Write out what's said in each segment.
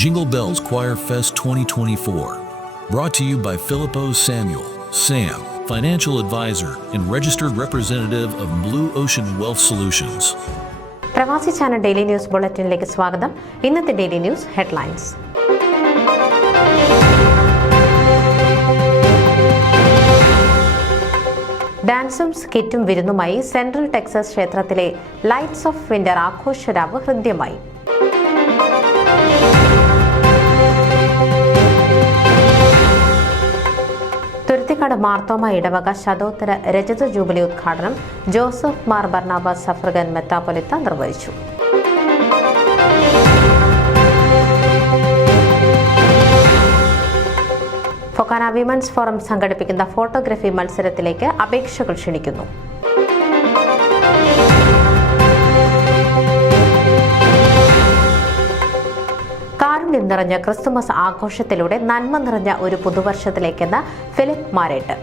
Jingle Bells Choir Fest 2024. Brought to you by Filippo Samuel, Sam, financial advisor and registered representative of Blue Ocean Wealth Solutions. പ്രവാസി channel daily news ബുള്ളറ്റിനിലേക്ക് സ്വാഗതം. ഇന്നത്തെ daily news headlines. ഡാൻസും സ്കിറ്റും വിരുന്നുമായി central Texas ക്ഷേത്രത്തിലെ lights of winter ആഘോഷരാവ് ഹൃദ്യമായി. തുരുത്തിക്കാട് മാർത്തോമ ഇടവക ശതോത്തര രജത jubilee ഉദ്ഘാടനം Joseph Mar ബർണാബാസ് suffragan മെത്രാപ്പൊലീത്ത നിർവഹിച്ചു. ഫൊക്കാന വിമൻസ് ഫോറം സംഘടിപ്പിക്കുന്ന ഫോട്ടോഗ്രഫി മത്സരത്തിലേക്ക് അപേക്ഷകൾ ക്ഷണിക്കുന്നു. കാരുണ്യം നിറഞ്ഞ ക്രിസ്തുമസ് ആഘോഷത്തിലൂടെ നന്മ നിറഞ്ഞ ഒരു പുതുവർഷത്തിലേക്കെന്ന് ഫിലിപ്പ് മാരേട്ട്.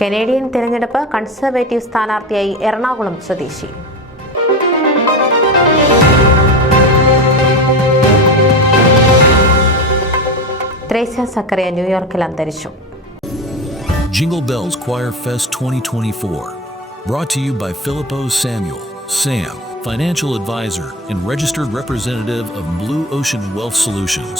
കനേഡിയൻ തിരഞ്ഞെടുപ്പ് കൺസർവേറ്റീവ് സ്ഥാനാർത്ഥിയായി എറണാകുളം സ്വദേശി. ത്രേസ്യ സക്കറിയ ന്യൂയോർക്കിൽ അന്തരിച്ചു. Jingle Bells Choir Fest 2024. Brought to you by Filippo Samuel, Sam, financial advisor and registered representative of Blue Ocean Wealth Solutions.